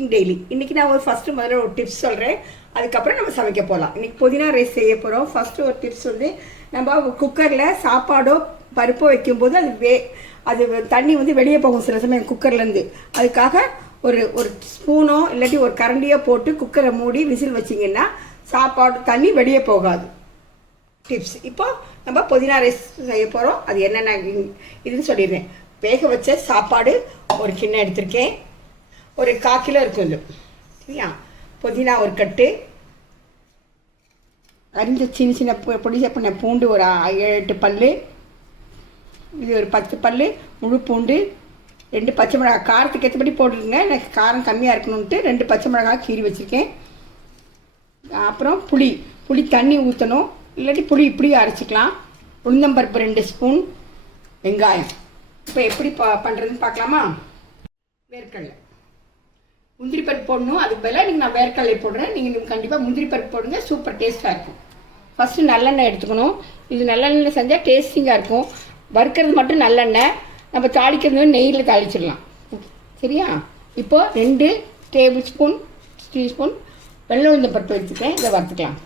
Cooking daily. இன்றைக்கி நான் முதல்ல ஒரு டிப்ஸ் சொல்கிறேன், அதுக்கப்புறம் நம்ம சமைக்க போகலாம். இன்றைக்கி புதினா ரைஸ் செய்ய போகிறோம். ஃபஸ்ட்டு ஒரு டிப்ஸ் நம்ம குக்கரில் சாப்பாடோ பருப்போ வைக்கும்போது அது தண்ணி வெளியே போகும் சில சமயம் குக்கர்லேருந்து. அதுக்காக ஒரு ஸ்பூனோ இல்லாட்டி ஒரு கரண்டியோ போட்டு குக்கரை மூடி விசில் வச்சிங்கன்னா சாப்பாடு தண்ணி வெளியே போகாது. டிப்ஸ். இப்போ நம்ம புதினா ரைஸ் செய்ய போகிறோம். அது என்னென்ன இதுன்னு சொல்லிடுறேன். வேக வச்ச சாப்பாடு ஒரு கிண்ணம் எடுத்திருக்கேன். ஒரு 1/4 கிலோ இருக்கும் இது, சரியா? புதினா ஒரு கட்டு, அரிஞ்ச சின்ன சின்ன பொடிசை பண்ண பூண்டு ஒரு 7-8 பல், இது ஒரு 10 பல் முழு பூண்டு, 2 பச்சை மிளகாய் காரத்துக்கு ஏற்றபடி போட்டுருங்க. எனக்கு காரம் கம்மியாக இருக்கணுன்ட்டு 2 பச்சை மிளகாய் கீறி வச்சுருக்கேன். அப்புறம் புளி தண்ணி ஊற்றணும், இல்லாட்டி புளி இப்படி அரைச்சிக்கலாம். உளுந்தம்பருப்பு 2 ஸ்பூன், வெங்காயம். இப்போ எப்படி பண்ணுறதுன்னு பார்க்கலாமா? வேர்க்கடலை, முந்திரி பருப்பு போடணும். அதுக்கு பதிலாக நீங்கள் நான் வேர்க்கடலை போடுறேன். நீங்கள் கண்டிப்பாக முந்திரி பருப்பு போடுங்க, சூப்பர் டேஸ்ட்டாக இருக்கும். ஃபஸ்ட்டு நல்லெண்ணெய் எடுத்துக்கணும். இது நல்லெண்ணெய் செஞ்சால் டேஸ்டிங்காக இருக்கும். வறுக்கிறது மட்டும் நல்லெண்ணெய், நம்ம தாளிக்கிறது நெய்யில் தாளிச்சிடலாம், சரியா? இப்போது 2 டீஸ்பூன் வெள்ளை உளுந்த பருப்பு வச்சுக்கேன். இதை வறுத்துக்கலாம்.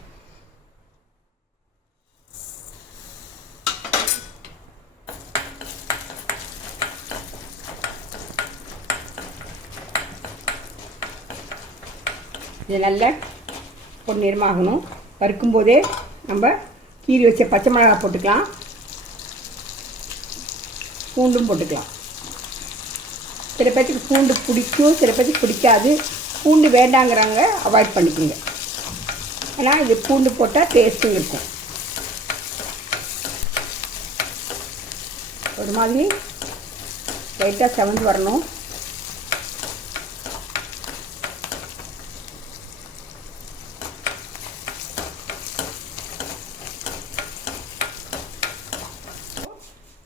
இது நல்ல பொன்னிறமாகணும். வறுக்கும்போதே நம்ம கீறி வச்ச பச்சை மிளகாய் போட்டுக்கலாம், பூண்டும் போட்டுக்கலாம். சில பேர்த்துக்கு பூண்டு பிடிக்கும், சில பேர்த்துக்கு பிடிக்காது. பூண்டு வேண்டாங்கிறாங்க, அவாய்ட் பண்ணிக்கோங்க. ஏன்னா இது பூண்டு போட்டால் டேஸ்ட்டும் இருக்கும். ஒரு மாதிரி லைட்டாக செவந்து வரணும்.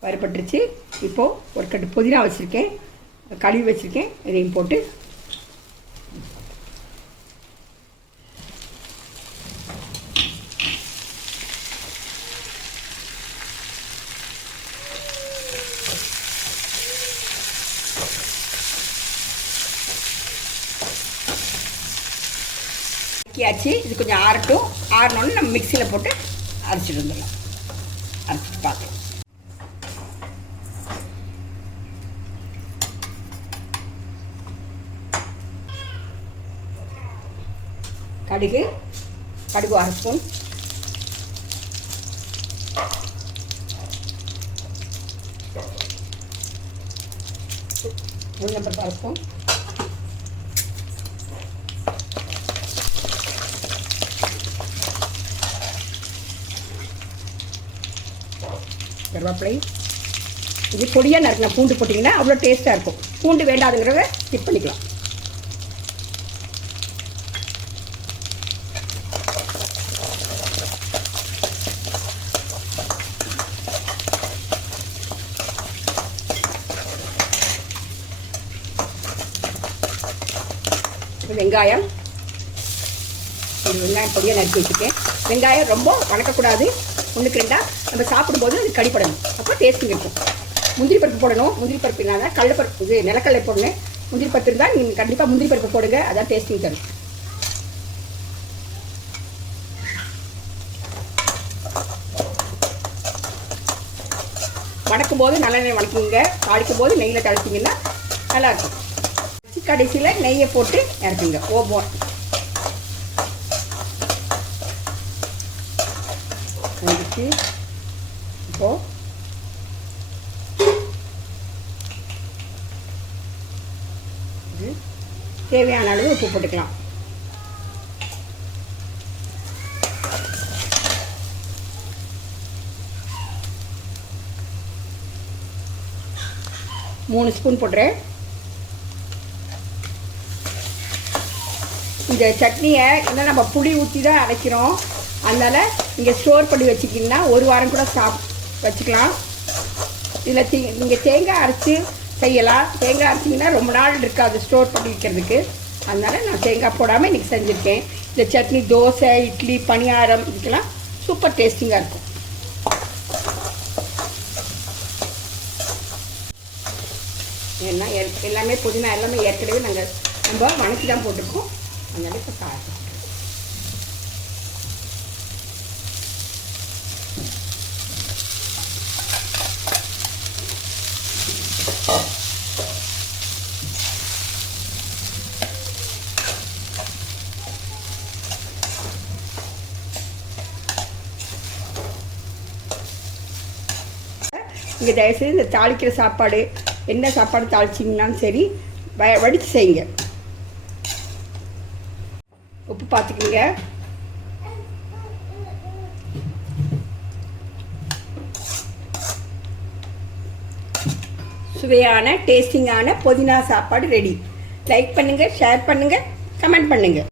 வறுபட்டுருச்சு. இப்போது ஒரு கட்டு புதினா வச்சுருக்கேன், கழுவி வச்சுருக்கேன். இதையும் போட்டு ஆச்சு. இது கொஞ்சம் ஆறட்டும். ஆறினோன்னு நம்ம மிக்சியில் போட்டு அரைச்சிட்டு வந்துடலாம். அரைச்சிட்டு பார்க்கலாம். கடுகு 1 ஸ்பூன், உளுந்தம்பருப்பு 1 ஸ்பூன், கருவேப்பிலை. இது பொடியாக நறுக்கின பூண்டு போட்டிங்கன்னா அவ்வளோ டேஸ்ட்டாக இருக்கும். பூண்டு வேண்டாதுங்கிறத ஸ்கிப் பண்ணிக்கலாம். வெங்காயம் பொடியாக நறுக்கி வச்சுருக்கேன். வெங்காயம் ரொம்ப வணக்கக்கூடாது, 1க்கு 2 நம்ம சாப்பிடும்போது அது கடிப்படணும், அப்போ டேஸ்டிங் இருக்கும். முந்திரி பருப்பு போடணும். முந்திரி பருப்பு இல்லாத கடலைப்பருப்பு, இது நிலக்கடலை போடணும். முந்திரி பருப்பு இருந்தால் நீங்கள் கண்டிப்பாக முந்திரி பருப்பு போடுங்க, அதான் டேஸ்டிங் தரும். வணக்கும் போது நல்லெண்ணெய் வணக்குங்க, தாளிக்கும் போது நெய்யில் தாளிச்சிங்கன்னா நல்லாயிருக்கும். கடைசியில் நெய்யை போட்டு இறக்குங்க. ஓபோன் வந்துச்சு. இப்போது இது தேவையான அளவு உப்பு போட்டுக்கலாம். மூணு ஸ்பூன் போடுறேன். இந்த சட்னியை இன்னும் நம்ம புளி ஊற்றி தான் அரைக்கிறோம். அதனால் நீங்கள் ஸ்டோர் பண்ணி வச்சுக்கிங்கன்னா 1 வாரம் கூட வச்சுக்கலாம். இதில் நீங்கள் தேங்காய் அரைச்சி செய்யலாம். தேங்காய் அரைச்சிங்கன்னா ரொம்ப நாள் இருக்காது ஸ்டோர் பண்ணி வைக்கிறதுக்கு. அதனால் நான் தேங்காய் போடாமல் இன்றைக்கி செஞ்சுருக்கேன். இந்த சட்னி தோசை, இட்லி, பணியாரம் இதுக்கெல்லாம் சூப்பர் டேஸ்டிங்காக இருக்கும். ஏன்னா எல்லாமே புதினா எல்லாமே ஏற்கனவே நாங்கள் நம்ம வணக்கி தான் போட்டிருக்கோம், அதனால இப்போ காரம். இங்கே தயவுசெய்து இந்த தாளிக்கிற சாப்பாடு என்ன சாப்பாடு தாளிச்சிங்கனாலும் சரி வடித்து செய்யுங்க. உப்பு பார்த்துக்குங்க. சுவையான டேஸ்டிங்கான புதினா சாப்பாடு ரெடி. லைக் பண்ணுங்கள், ஷேர் பண்ணுங்கள், கமெண்ட் பண்ணுங்கள்.